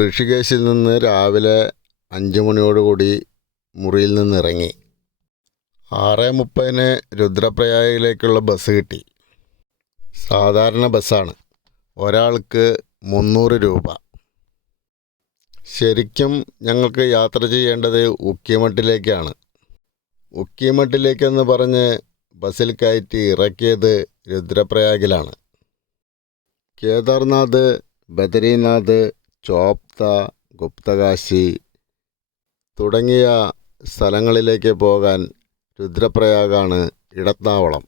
ഋഷികേശിൽ നിന്ന് രാവിലെ 5 മണിയോടുകൂടി മുറിയിൽ നിന്നിറങ്ങി. 6:30 രുദ്രപ്രയാഗിലേക്കുള്ള ബസ് കിട്ടി. സാധാരണ ബസ്സാണ്. ഒരാൾക്ക് 300 രൂപ. ശരിക്കും ഞങ്ങൾക്ക് യാത്ര ചെയ്യേണ്ടത് ഉക്കിമഠിലേക്കാണ്. ഉക്കിമഠിലേക്കെന്ന് പറഞ്ഞ് ബസ്സിൽ കയറ്റി ഇറക്കിയത് രുദ്രപ്രയാഗിലാണ്. കേദാർനാഥ്, ബദരീനാഥ്, ചോപ്ത, ഗുപ്തകാശി തുടങ്ങിയ സ്ഥലങ്ങളിലേക്ക് പോകാൻ രുദ്രപ്രയാഗാണ് ഇടത്താവളം.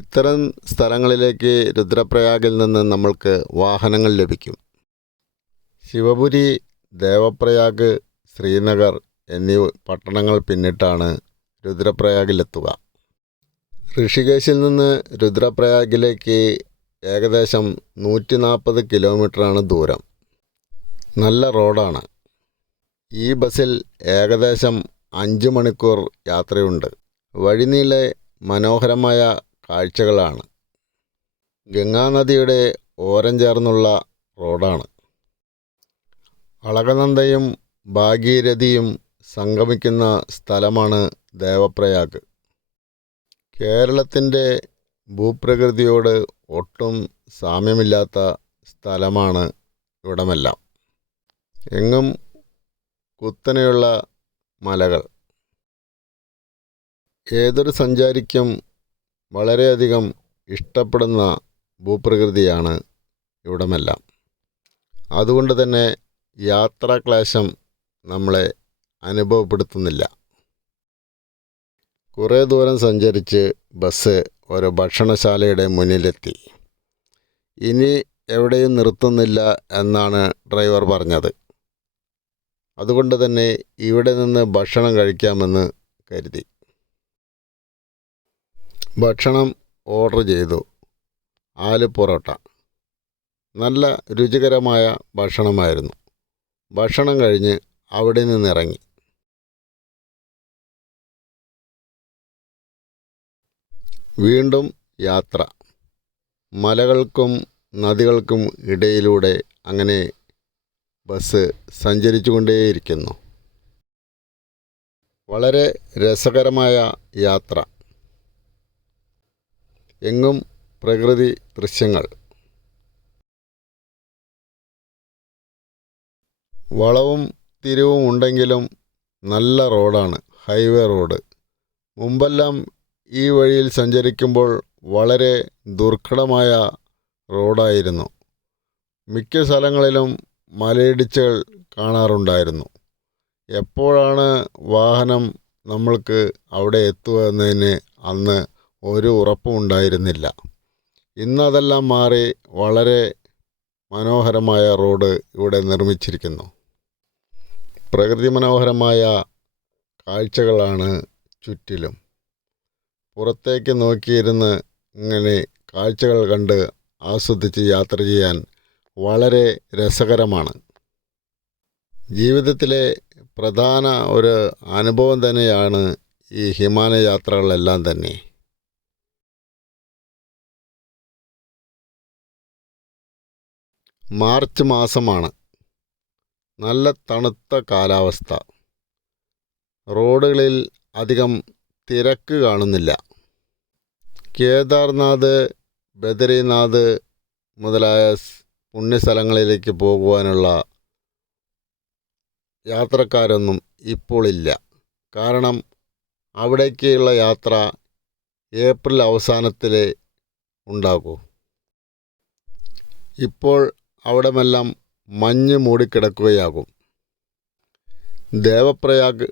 ഇത്തരം സ്ഥലങ്ങളിലേക്ക് രുദ്രപ്രയാഗിൽ നിന്ന് നമ്മൾക്ക് വാഹനങ്ങൾ ലഭിക്കും. ശിവപുരി, ദേവപ്രയാഗ്, ശ്രീനഗർ എന്നീ പട്ടണങ്ങൾ പിന്നിട്ടാണ് രുദ്രപ്രയാഗിലെത്തുക. ഋഷികേശിൽ നിന്ന് രുദ്രപ്രയാഗിലേക്ക് ഏകദേശം 140 കിലോമീറ്ററാണ് ദൂരം. നല്ല റോഡാണ്. ഈ ബസ്സിൽ ഏകദേശം 5 മണിക്കൂർ യാത്രയുണ്ട്. വഴിനീളെ മനോഹരമായ കാഴ്ചകളാണ്. ഗംഗാനദിയുടെ ഓരം ചേർന്നുള്ള റോഡാണ്. അളകനന്ദയും ഭാഗീരഥിയും സംഗമിക്കുന്ന സ്ഥലമാണ് ദേവപ്രയാഗ്. കേരളത്തിൻ്റെ ഭൂപ്രകൃതിയോട് ഒട്ടും സാമ്യമില്ലാത്ത സ്ഥലമാണ് ഇവിടമെല്ലാം. എങ്ങും കുത്തനെയുള്ള മലകൾ. ഏതൊരു സഞ്ചാരിക്കും വളരെയധികം ഇഷ്ടപ്പെടുന്ന ഭൂപ്രകൃതിയാണ് ഇവിടമെല്ലാം. അതുകൊണ്ട് തന്നെ യാത്രാക്ലേശം നമ്മളെ അനുഭവപ്പെടുത്തുന്നില്ല. കുറേ ദൂരം സഞ്ചരിച്ച് ബസ് ഒരു ഭക്ഷണശാലയുടെ മുന്നിലെത്തി. ഇനി എവിടെയും നിർത്തുന്നില്ല എന്നാണ് ഡ്രൈവർ പറഞ്ഞത്. അതുകൊണ്ട് തന്നെ ഇവിടെ നിന്ന് ഭക്ഷണം കഴിക്കാമെന്ന് കരുതി ഭക്ഷണം ഓർഡർ ചെയ്തു. ആലു പൊറോട്ട. നല്ല രുചികരമായ ഭക്ഷണമായിരുന്നു. ഭക്ഷണം കഴിഞ്ഞ് അവിടെ നിന്നിറങ്ങി. വീണ്ടും യാത്ര. മലകൾക്കും നദികൾക്കും ഇടയിലൂടെ അങ്ങനെ ബസ് സഞ്ചരിച്ചുകൊണ്ടേയിരിക്കുന്നു. വളരെ രസകരമായ യാത്ര. എങ്ങും പ്രകൃതി ദൃശ്യങ്ങൾ. വളവും തിരിവും ഉണ്ടെങ്കിലും നല്ല റോഡാണ്. Highway road. മുമ്പെല്ലാം ഈ വഴിയിൽ സഞ്ചരിക്കുമ്പോൾ വളരെ ദുർഘടമായ റോഡായിരുന്നു. മിക്ക സ്ഥലങ്ങളിലും മലയിടിച്ചുകൾ കാണാറുണ്ടായിരുന്നു. എപ്പോഴാണ് വാഹനം നമ്മൾക്ക് അവിടെ എത്തുക എന്നതിന് അന്ന് ഒരു ഉറപ്പും ഉണ്ടായിരുന്നില്ല. ഇന്നതെല്ലാം മാറി വളരെ മനോഹരമായ റോഡ് ഇവിടെ നിർമ്മിച്ചിരിക്കുന്നു. പ്രകൃതി മനോഹരമായ കാഴ്ചകളാണ് ചുറ്റിലും. പുറത്തേക്ക് നോക്കിയിരുന്ന് ഇങ്ങനെ കാഴ്ചകൾ കണ്ട് ആസ്വദിച്ച് യാത്ര ചെയ്യാൻ വളരെ രസകരമാണ്. ജീവിതത്തിലെ പ്രധാന ഒരു അനുഭവം തന്നെയാണ് ഈ ഹിമാലയ യാത്രകളെല്ലാം തന്നെ. മാർച്ച് മാസമാണ്. നല്ല തണുത്ത കാലാവസ്ഥ. റോഡുകളിൽ അധികം തിരക്ക് കാണുന്നില്ല. കേദാർനാഥ്, ബദരീനാഥ് മുതലായ പുണ്യസ്ഥലങ്ങളിലേക്ക് പോകുവാനുള്ള യാത്രക്കാരൊന്നും ഇപ്പോൾ ഇല്ല. കാരണം അവിടേക്കുള്ള യാത്ര ഏപ്രിൽ അവസാനത്തിലേ ഉണ്ടാകൂ. ഇപ്പോൾ അവിടമെല്ലാം മഞ്ഞ് മൂടിക്കിടക്കുകയാകും. ദേവപ്രയാഗ്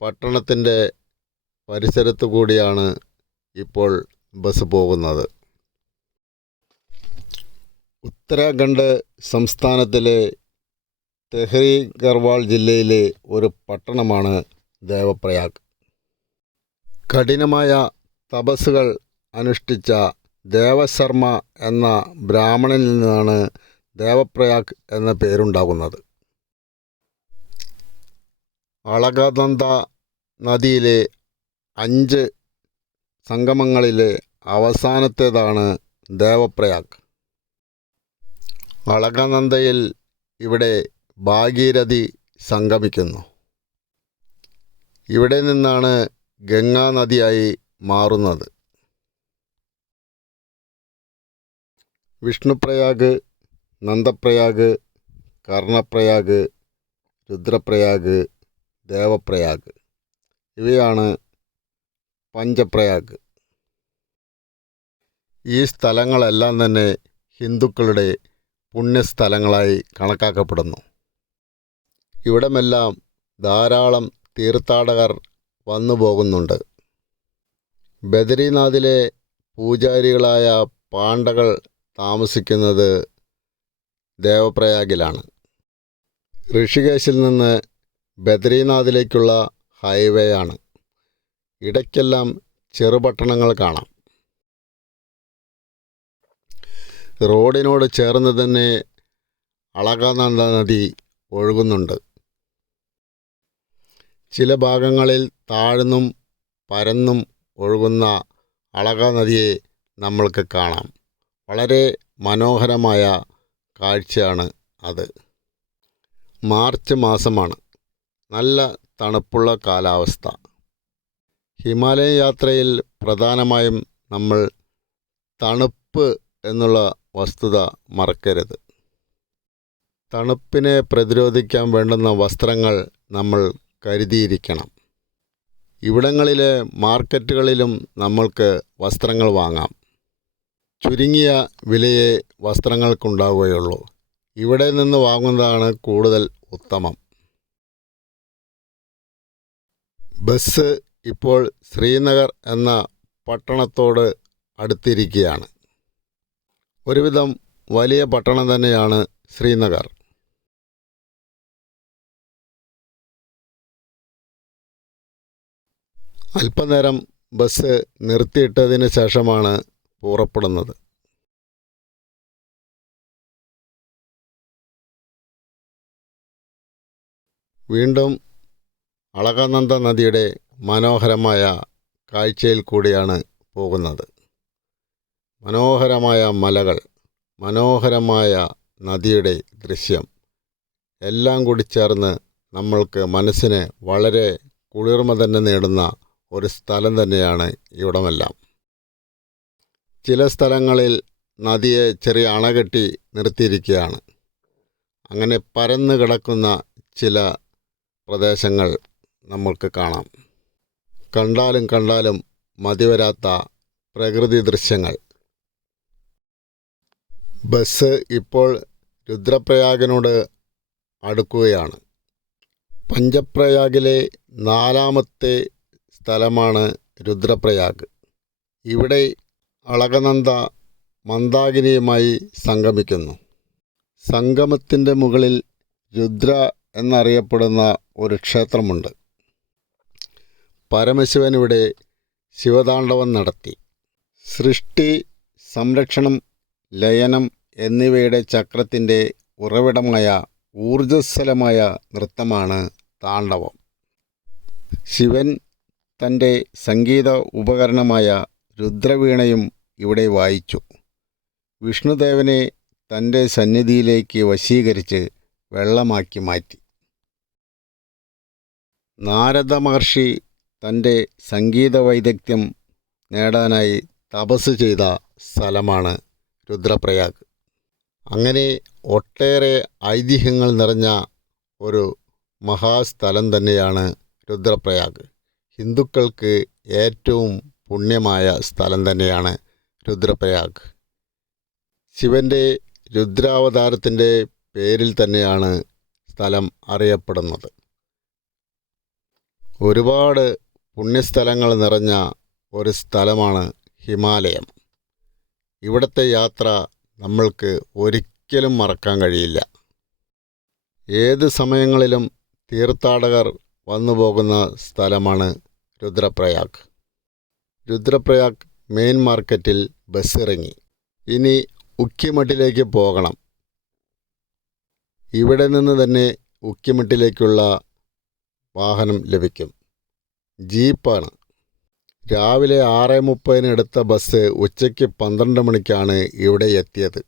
പട്ടണത്തിൻ്റെ പരിസരത്തു കൂടിയാണ് ഇപ്പോൾ ബസ് പോകുന്നത്. ഉത്തരാഖണ്ഡ് സംസ്ഥാനത്തിലെ തെഹ്രി ഗർവാൾ ജില്ലയിലെ ഒരു പട്ടണമാണ് ദേവപ്രയാഗ്. കഠിനമായ തപസ്സുകൾ അനുഷ്ഠിച്ച ദേവശർമ്മ എന്ന ബ്രാഹ്മണനിൽ നിന്നാണ് ദേവപ്രയാഗ് എന്ന പേരുണ്ടാകുന്നത്. അളകനന്ദ നദിയിലെ 5 സംഗമങ്ങളിലെ അവസാനത്തേതാണ് ദേവപ്രയാഗ്. അളകനന്ദയിൽ ഇവിടെ ഭാഗീരഥി സംഗമിക്കുന്നു. ഇവിടെ നിന്നാണ് ഗംഗാ നദിയായി മാറുന്നത്. വിഷ്ണുപ്രയാഗ്, നന്ദപ്രയാഗ്, കർണപ്രയാഗ്, രുദ്രപ്രയാഗ്, ദേവപ്രയാഗ് ഇവയാണ് പഞ്ചപ്രയാഗ്. ഈ സ്ഥലങ്ങളെല്ലാം തന്നെ ഹിന്ദുക്കളുടെ പുണ്യസ്ഥലങ്ങളായി കണക്കാക്കപ്പെടുന്നു. ഇവിടമെല്ലാം ധാരാളം തീർത്ഥാടകർ വന്നു പോകുന്നുണ്ട്. ബദരീനാഥിലെ പൂജാരികളായ പാണ്ഡകൾ താമസിക്കുന്നത് ദേവപ്രയാഗിലാണ്. ഋഷികേശിൽ നിന്ന് ബദരീനാഥിലേക്കുള്ള ഹൈവേ ആണ്. ഇടയ്ക്കെല്ലാം ചെറുപട്ടണങ്ങൾ കാണാം. റോഡിനോട് ചേർന്ന് തന്നെ അളകാനന്ദ നദി ഒഴുകുന്നുണ്ട്. ചില ഭാഗങ്ങളിൽ താഴ്ന്നും പരന്നും ഒഴുകുന്ന അളകാ നദിയെ നമ്മൾക്ക് കാണാം. വളരെ മനോഹരമായ കാഴ്ചയാണ് അത്. മാർച്ച് മാസമാണ്. നല്ല തണുപ്പുള്ള കാലാവസ്ഥ. ഹിമാലയ യാത്രയിൽ പ്രധാനമായും നമ്മൾ തണുപ്പ് എന്നുള്ള വസ്തുത മറക്കരുത്. തണുപ്പിനെ പ്രതിരോധിക്കാൻ വേണ്ടുന്ന വസ്ത്രങ്ങൾ നമ്മൾ കരുതിയിരിക്കണം. ഇവിടങ്ങളിലെ മാർക്കറ്റുകളിലും നമ്മൾക്ക് വസ്ത്രങ്ങൾ വാങ്ങാം. ചുരുങ്ങിയ വിലയെ വസ്ത്രങ്ങൾക്കുണ്ടാവുകയുള്ളൂ. ഇവിടെ നിന്ന് വാങ്ങുന്നതാണ് കൂടുതൽ ഉത്തമം. ബസ് ഇപ്പോൾ ശ്രീനഗർ എന്ന പട്ടണത്തോട് അടുത്തിരിക്കുകയാണ്. ഒരുവിധം വലിയ പട്ടണം തന്നെയാണ് ശ്രീനഗർ. അല്പനേരം ബസ് നിർത്തിയിട്ടതിന് ശേഷമാണ് പുറപ്പെടുന്നത്. വീണ്ടും അളകാനന്ദ നദിയുടെ മനോഹരമായ കാഴ്ചയിൽ കൂടിയാണ് പോകുന്നത്. മനോഹരമായ മലകൾ, മനോഹരമായ നദിയുടെ ദൃശ്യം എല്ലാം കൂടി ചേർന്ന് നമ്മൾക്ക് മനസ്സിന് വളരെ കുളിർമ തന്നെ നേടുന്ന ഒരു സ്ഥലം തന്നെയാണ് ഇവിടമെല്ലാം. ചില സ്ഥലങ്ങളിൽ നദിയെ ചെറിയ അണകെട്ടി നിർത്തിയിരിക്കുകയാണ്. അങ്ങനെ പരന്നു കിടക്കുന്ന ചില പ്രദേശങ്ങൾ നമ്മൾക്ക് കാണാം. കണ്ടാലും കണ്ടാലും മതിവരാത്ത പ്രകൃതി ദൃശ്യങ്ങൾ. ബസ് ഇപ്പോൾ രുദ്രപ്രയാഗിനോട് അടുക്കുകയാണ്. പഞ്ചപ്രയാഗിലെ 4ാമത്തെ സ്ഥലമാണ് രുദ്രപ്രയാഗ്. ഇവിടെ അളകനന്ദ മന്ദാകിനിയുമായി സംഗമിക്കുന്നു. സംഗമത്തിൻ്റെ മുകളിൽ രുദ്ര എന്നറിയപ്പെടുന്ന ഒരു ക്ഷേത്രമുണ്ട്. പരമശിവൻ ഇവിടെ ശിവതാണ്ഡവം നടത്തി. സൃഷ്ടി, സംരക്ഷണം, ലയനം എന്നിവയുടെ ചക്രത്തിൻ്റെ ഉറവിടമായ ഊർജ്ജസ്വലമായ നൃത്തമാണ് താണ്ഡവം. ശിവൻ തൻ്റെ സംഗീത ഉപകരണമായ രുദ്രവീണയും ഇവിടെ വായിച്ചു. വിഷ്ണുദേവനെ തൻ്റെ സന്നിധിയിലേക്ക് വശീകരിച്ച് വെള്ളമാക്കി മാറ്റി. നാരദ മഹർഷി തൻ്റെ സംഗീത വൈദഗ്ധ്യം നേടാനായി തപസ് ചെയ്ത സ്ഥലമാണ് രുദ്രപ്രയാഗ്. അങ്ങനെ ഒട്ടേറെ ഐതിഹ്യങ്ങൾ നിറഞ്ഞ ഒരു മഹാസ്ഥലം തന്നെയാണ് രുദ്രപ്രയാഗ്. ഹിന്ദുക്കൾക്ക് ഏറ്റവും പുണ്യമായ സ്ഥലം തന്നെയാണ് രുദ്രപ്രയാഗ്. ശിവൻ്റെ രുദ്രാവതാരത്തിൻ്റെ പേരിൽ തന്നെയാണ് സ്ഥലം അറിയപ്പെടുന്നത്. ഒരുപാട് പുണ്യസ്ഥലങ്ങൾ നിറഞ്ഞ ഒരു സ്ഥലമാണ് ഹിമാലയം. ഇവിടുത്തെ യാത്ര നമ്മൾക്ക് ഒരിക്കലും മറക്കാൻ കഴിയില്ല. ഏത് സമയങ്ങളിലും തീർത്ഥാടകർ വന്നു പോകുന്ന സ്ഥലമാണ് രുദ്രപ്രയാഗ്. രുദ്രപ്രയാഗ് മെയിൻ മാർക്കറ്റിൽ ബസ് ഇറങ്ങി. ഇനി ഉക്കിമഠിലേക്ക് പോകണം. ഇവിടെ നിന്ന് തന്നെ ഉക്കിമഠിലേക്കുള്ള വാഹനം ലഭിക്കും. ജീപ്പാണ്. രാവിലെ 6:30 എടുത്ത ബസ് ഉച്ചയ്ക്ക് 12 മണിക്കാണ് ഇവിടെ എത്തിയത്.